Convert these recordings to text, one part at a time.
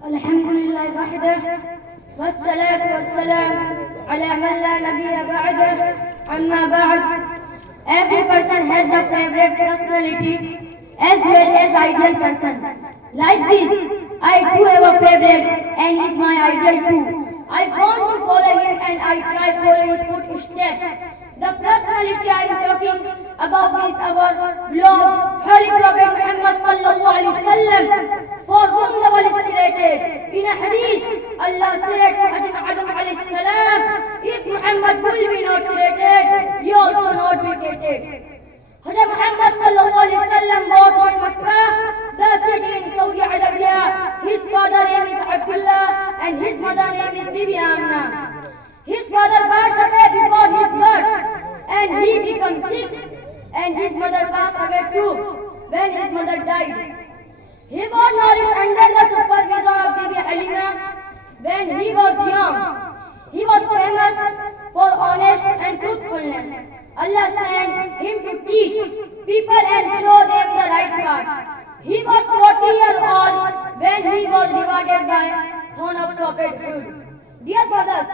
Alhamdulillah wahdah, wassalatu wassalam ala man la nabiyya ba'dah, amma ba'd. Every person has a favorite personality as well as ideal person. Like this, I too have a favorite and he's my ideal too. I want to follow him and I try following his footsteps. The personality I am talking about is our beloved Holy Prophet Muhammad sallallahu alaihi wasallam, for whom the world is created. In a hadith, Allah said to Adam alayhi salam, if Muhammad will be not created, you also not be created. Hazrat Muhammad sallallahu alaihi wasallam was born in Makkah, the city in Saudi Arabia. His father name is Abdullah and his mother name is Bibi Amna. His father passed away before his birth and he became sick, and his mother passed away too when his mother died. He was nourished under the supervision of Bibi Halima when he was young. He was famous for honesty and truthfulness. Allah sent him to teach people and show them the right path. He was 40 years old when he was rewarded by throne of prophethood. Dear brothers,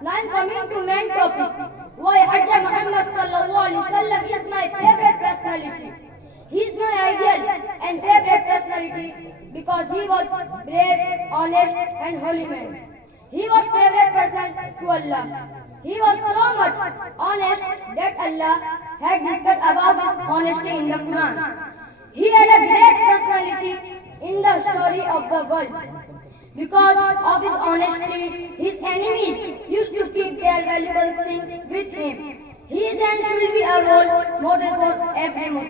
now I am coming to main topic, why Hazrat Muhammad sallallahu alaihi wasallam is my favorite personality. He is my ideal and favorite personality because he was brave, honest and holy man. He was favorite person to Allah. He was so much honest that Allah had discussed about his honesty in the Quran. He had a great personality in the story of the world. Because of his honesty, his enemies used to keep their valuable things with him. He is and should be a role model for every Muslim.